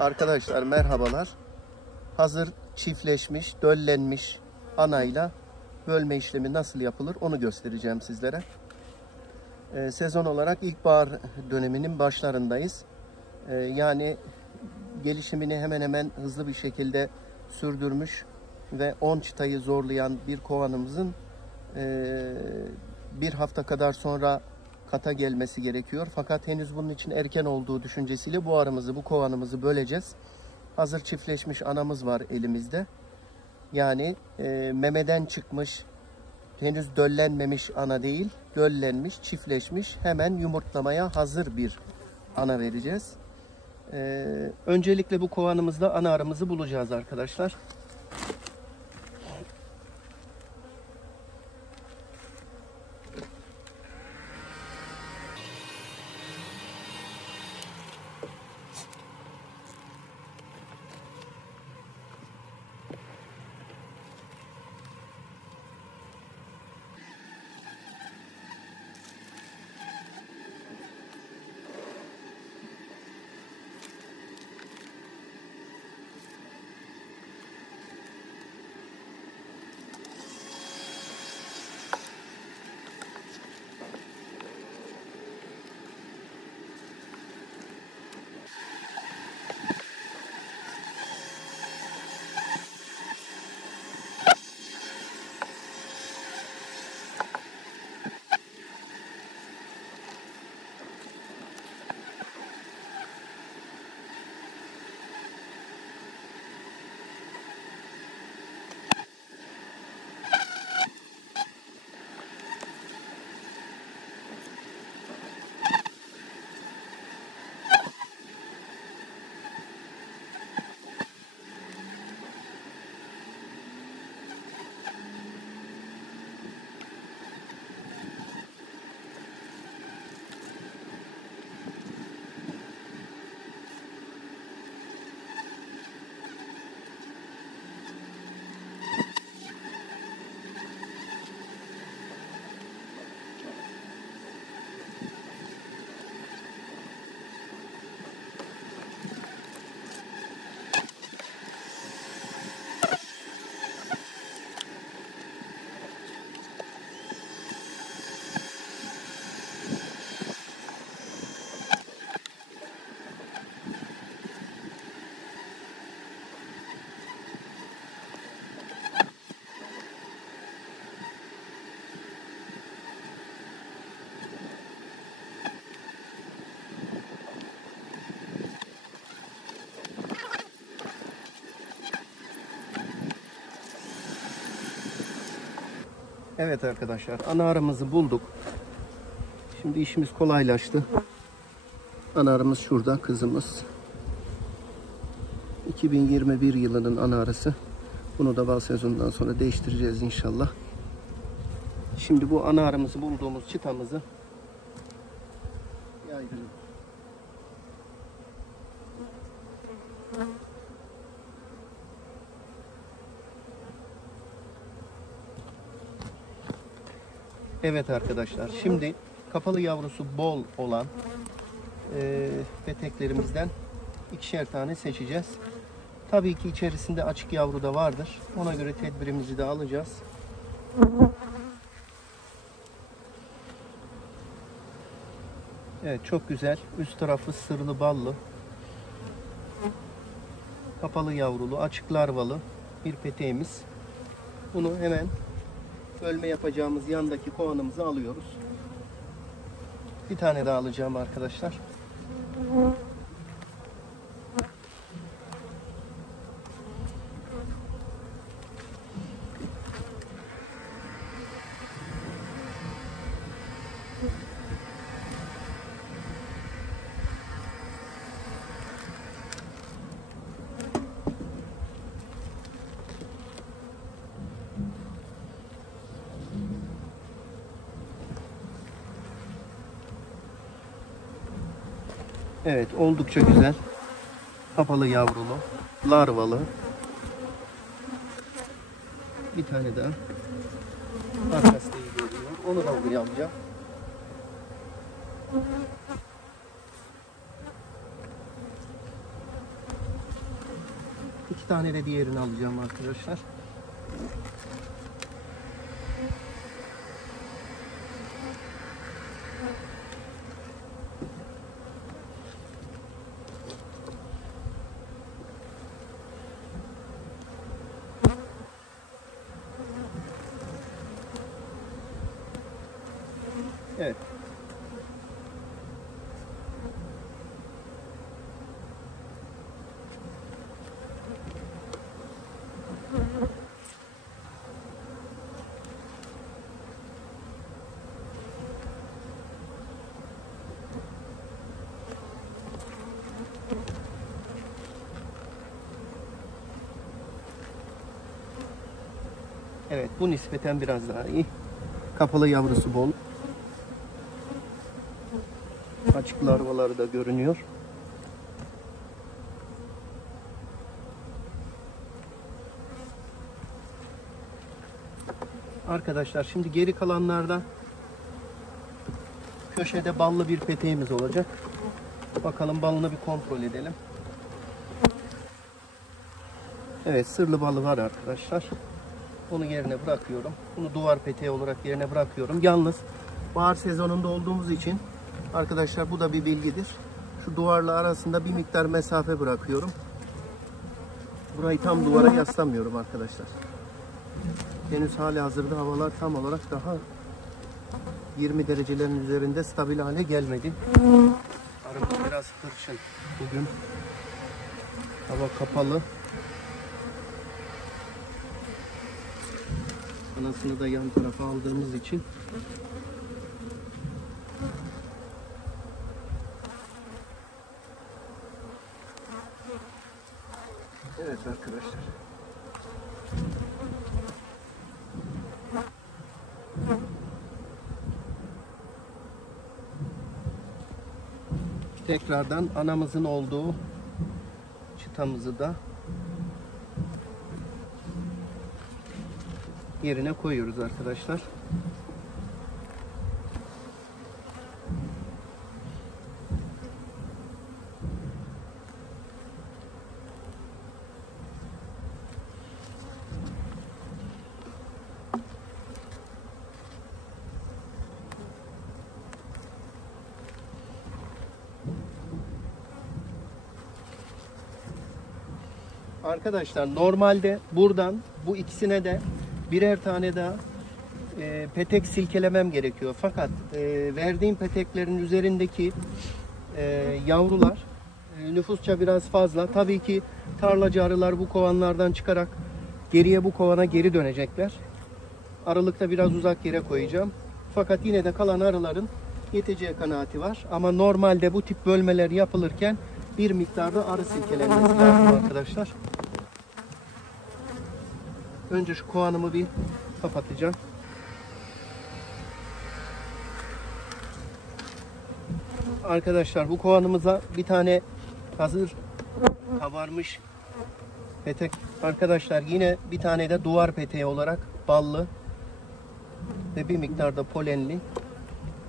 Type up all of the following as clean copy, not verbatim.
Arkadaşlar merhabalar. Hazır çiftleşmiş, döllenmiş anayla bölme işlemi nasıl yapılır onu göstereceğim sizlere. Sezon olarak ilkbahar döneminin başlarındayız. Yani gelişimini hemen hemen hızlı bir şekilde sürdürmüş ve 10 çıtayı zorlayan bir kovanımızın bir hafta kadar sonra kata gelmesi gerekiyor. Fakat henüz bunun için erken olduğu düşüncesiyle bu kovanımızı böleceğiz. Hazır çiftleşmiş anamız var elimizde. Yani memeden çıkmış, henüz döllenmemiş ana değil, döllenmiş, çiftleşmiş, hemen yumurtlamaya hazır bir ana vereceğiz. Öncelikle bu kovanımızda ana arımızı bulacağız arkadaşlar. Evet arkadaşlar, ana arımızı bulduk. Şimdi işimiz kolaylaştı. Ana arımız şurada, kızımız. 2021 yılının ana arısı. Bunu da bal sezonundan sonra değiştireceğiz inşallah. Şimdi bu ana arımızı bulduğumuz çıtamızı yaydırıyoruz. Evet arkadaşlar, şimdi kapalı yavrusu bol olan peteklerimizden ikişer tane seçeceğiz. Tabii ki içerisinde açık yavru da vardır. Ona göre tedbirimizi de alacağız. Evet, çok güzel. Üst tarafı sırlı ballı. Kapalı yavrulu, açık larvalı bir peteğimiz. Bunu hemen bölme yapacağımız yandaki kovanımıza alıyoruz. Bir tane daha alacağım arkadaşlar. Evet, oldukça güzel. Kapalı yavrulu, larvalı. Bir tane daha. Arkası da iyi görünüyor. Onu da buraya alacağım. 2 tane de diğerini alacağım arkadaşlar. Evet. Evet, bu nispeten biraz daha iyi. Kapalı yavrusu bol. Açık larvaları da görünüyor. Arkadaşlar şimdi geri kalanlarda köşede ballı bir peteğimiz olacak. Bakalım balını bir kontrol edelim. Evet, sırlı balı var arkadaşlar. Onu yerine bırakıyorum. Bunu duvar peteği olarak yerine bırakıyorum. Yalnız bahar sezonunda olduğumuz için arkadaşlar bu da bir bilgidir. Şu duvarla arasında bir miktar mesafe bırakıyorum. Burayı tam duvara yaslamıyorum arkadaşlar. Henüz hali hazırda havalar tam olarak daha 20 derecelerin üzerinde stabil hale gelmedi. Araba biraz hırçın bugün. Hava kapalı. Anasını da yan tarafa aldığımız için evet arkadaşlar. Tekrardan anamızın olduğu çıtamızı da yerine koyuyoruz arkadaşlar. Arkadaşlar normalde buradan bu ikisine de birer tane daha petek silkelemem gerekiyor. Fakat verdiğim peteklerin üzerindeki yavrular nüfusça biraz fazla. Tabii ki tarlacı arılar bu kovanlardan çıkarak geriye bu kovana geri dönecekler. Aralıkta biraz uzak yere koyacağım. Fakat yine de kalan arıların yeteceği kanaati var. Ama normalde bu tip bölmeler yapılırken bir miktarda arı silkelenmesi lazım arkadaşlar. Önce şu kovanımı bir kapatacağım. Arkadaşlar bu kovanımıza bir tane hazır kabarmış petek. Arkadaşlar yine bir tane de duvar peteği olarak ballı ve bir miktarda polenli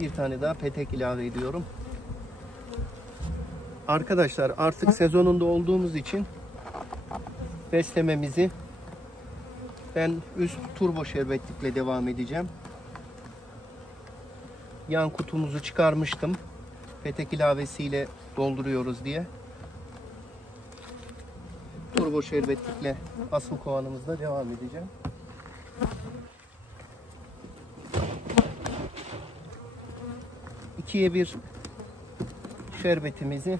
bir tane daha petek ilave ediyorum. Arkadaşlar artık sezonunda olduğumuz için beslememizi ben üst turbo şerbetlikle devam edeceğim. Yan kutumuzu çıkarmıştım. Petek ilavesiyle dolduruyoruz diye. Turbo şerbetlikle asıl kovanımızda devam edeceğim. İkiye bir şerbetimizi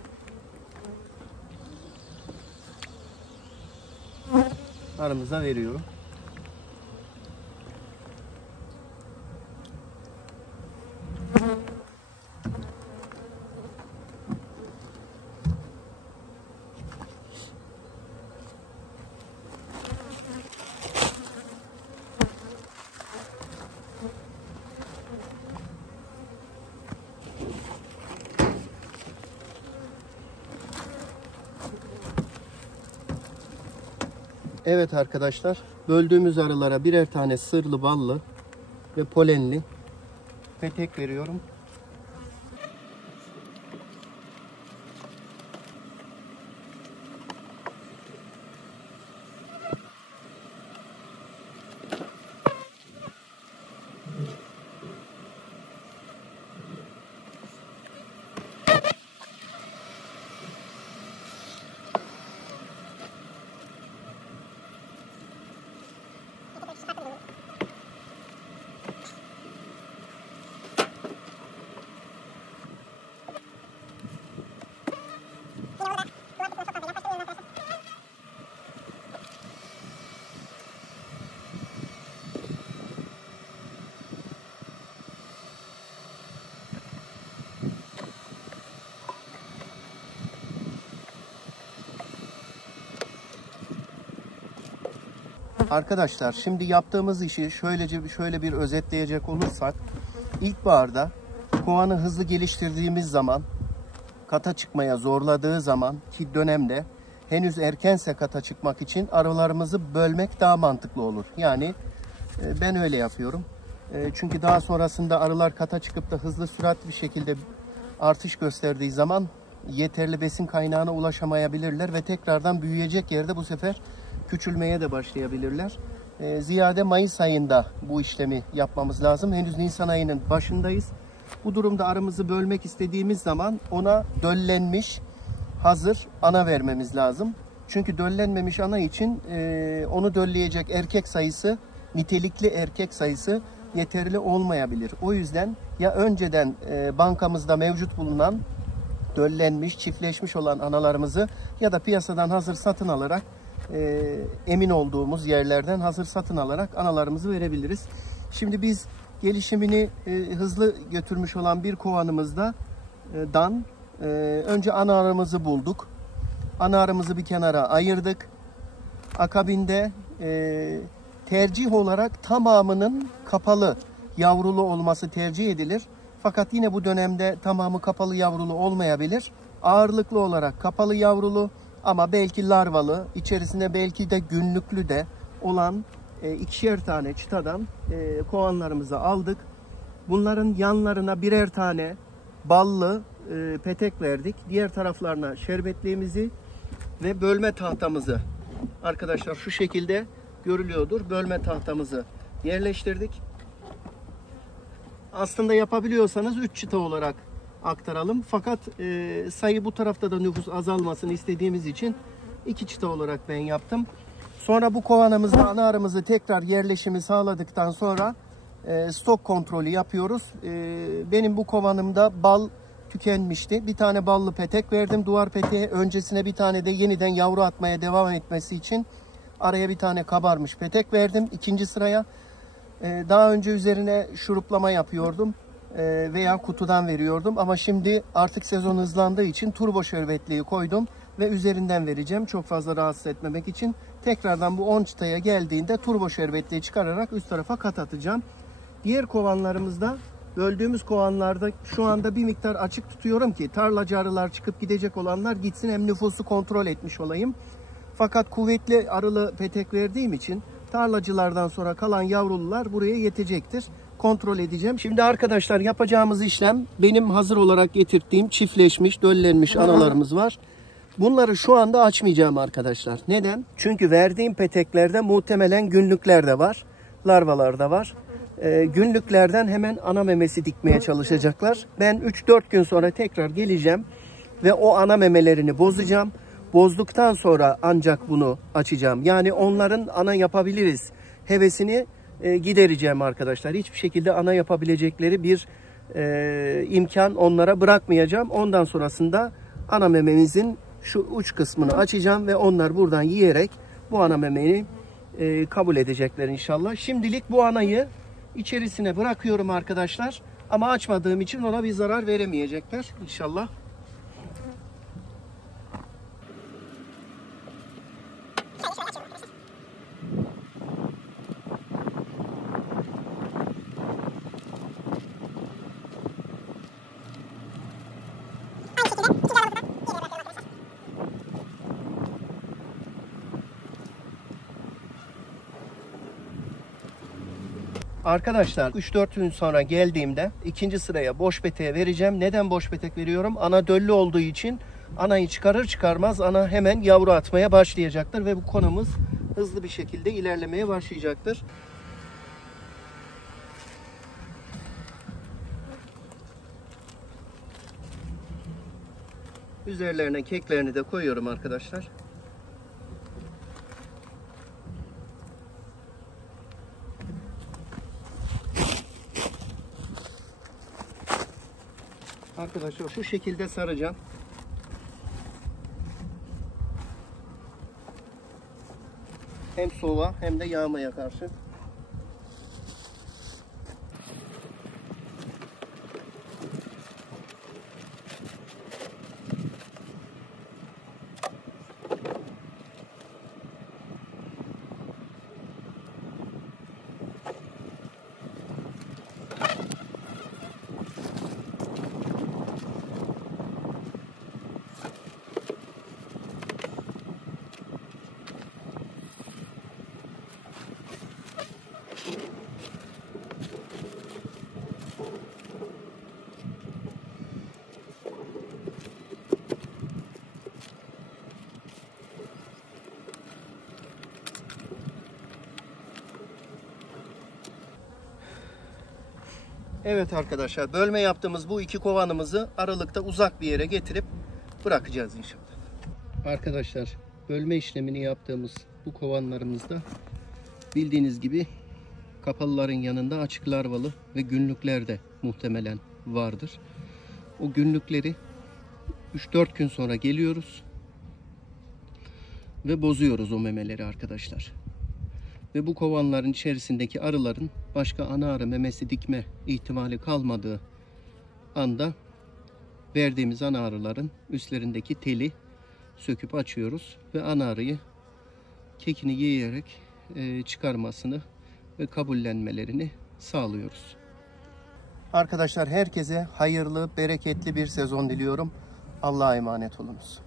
arımıza veriyorum. Evet arkadaşlar, böldüğümüz arılara birer tane sırlı, ballı ve polenli petek veriyorum. Arkadaşlar şimdi yaptığımız işi şöyle bir özetleyecek olursak, ilkbaharda kovanı hızlı geliştirdiğimiz zaman, kata çıkmaya zorladığı zaman ki dönemde henüz erkense kata çıkmak için arılarımızı bölmek daha mantıklı olur. Yani ben öyle yapıyorum. Çünkü daha sonrasında arılar kata çıkıp da hızlı süratli bir şekilde artış gösterdiği zaman yeterli besin kaynağına ulaşamayabilirler ve tekrardan büyüyecek yerde bu sefer küçülmeye de başlayabilirler. Ziyade Mayıs ayında bu işlemi yapmamız lazım. Henüz Nisan ayının başındayız. Bu durumda arımızı bölmek istediğimiz zaman ona döllenmiş hazır ana vermemiz lazım. Çünkü döllenmemiş ana için onu dölleyecek erkek sayısı, nitelikli erkek sayısı yeterli olmayabilir. O yüzden ya önceden bankamızda mevcut bulunan döllenmiş, çiftleşmiş olan analarımızı ya da piyasadan hazır satın alarak emin olduğumuz yerlerden hazır satın alarak analarımızı verebiliriz. Şimdi biz gelişimini hızlı götürmüş olan bir kovanımızda önce ana arımızı bulduk. Ana arımızı bir kenara ayırdık. Akabinde tercih olarak tamamının kapalı yavrulu olması tercih edilir. Fakat yine bu dönemde tamamı kapalı yavrulu olmayabilir. Ağırlıklı olarak kapalı yavrulu ama belki larvalı, içerisinde belki de günlüklü de olan ikişer tane çıtadan kovanlarımızı aldık. Bunların yanlarına birer tane ballı petek verdik. Diğer taraflarına şerbetliğimizi ve bölme tahtamızı, arkadaşlar şu şekilde görülüyordur, bölme tahtamızı yerleştirdik. Aslında yapabiliyorsanız 3 çıta olarak aktaralım. Fakat sayı bu tarafta da nüfus azalmasını istediğimiz için 2 çıta olarak ben yaptım. Sonra bu kovanımızda ana arımızı tekrar yerleşimi sağladıktan sonra stok kontrolü yapıyoruz. Benim bu kovanımda bal tükenmişti. Bir tane ballı petek verdim duvar peteğe. Öncesine bir tane de yeniden yavru atmaya devam etmesi için araya bir tane kabarmış petek verdim. İkinci sıraya daha önce üzerine şuruplama yapıyordum veya kutudan veriyordum. Ama şimdi artık sezon hızlandığı için turbo şerbetliği koydum ve üzerinden vereceğim. Çok fazla rahatsız etmemek için. Tekrardan bu 10 çıtaya geldiğinde turbo şerbetliği çıkararak üst tarafa kat atacağım. Diğer kovanlarımızda, böldüğümüz kovanlarda şu anda bir miktar açık tutuyorum ki tarlacı arılar çıkıp gidecek olanlar gitsin, hem nüfusu kontrol etmiş olayım. Fakat kuvvetli arılı petek verdiğim için tarlacılardan sonra kalan yavrulular buraya yetecektir. Kontrol edeceğim. Şimdi arkadaşlar yapacağımız işlem, benim hazır olarak getirdiğim çiftleşmiş, döllenmiş analarımız var. Bunları şu anda açmayacağım arkadaşlar. Neden? Çünkü verdiğim peteklerde muhtemelen günlükler de var. Larvalar da var. Günlüklerden hemen ana memesi dikmeye çalışacaklar. Ben 3-4 gün sonra tekrar geleceğim ve o ana memelerini bozacağım. Bozduktan sonra ancak bunu açacağım. Yani onların ana yapabiliriz hevesini gidereceğim arkadaşlar. Hiçbir şekilde ana yapabilecekleri bir imkan onlara bırakmayacağım. Ondan sonrasında ana mememizin şu uç kısmını açacağım ve onlar buradan yiyerek bu ana memeyi kabul edecekler inşallah. Şimdilik bu anayı içerisine bırakıyorum arkadaşlar. Ama açmadığım için ona bir zarar veremeyecekler inşallah. Arkadaşlar 3-4 gün sonra geldiğimde ikinci sıraya boş peteğe vereceğim. Neden boş petek veriyorum? Ana döllü olduğu için anayı çıkarır çıkarmaz ana hemen yavru atmaya başlayacaktır ve bu konumuz hızlı bir şekilde ilerlemeye başlayacaktır. Üzerlerine keklerini de koyuyorum arkadaşlar. Arkadaşlar şu şekilde saracağım. Hem soğuğa hem de yağmaya karşı. Evet arkadaşlar, bölme yaptığımız bu iki kovanımızı aralıkta uzak bir yere getirip bırakacağız inşallah. Arkadaşlar, bölme işlemini yaptığımız bu kovanlarımızda bildiğiniz gibi kapalıların yanında açık larvalı ve günlükler de muhtemelen vardır. O günlükleri 3-4 gün sonra geliyoruz ve bozuyoruz o memeleri arkadaşlar. Ve bu kovanların içerisindeki arıların başka ana arı memesi dikme ihtimali kalmadığı anda verdiğimiz ana arıların üstlerindeki teli söküp açıyoruz ve ana arıyı kekini yiyerek çıkarmasını ve kabullenmelerini sağlıyoruz. Arkadaşlar, herkese hayırlı, bereketli bir sezon diliyorum. Allah'a emanet olunuz.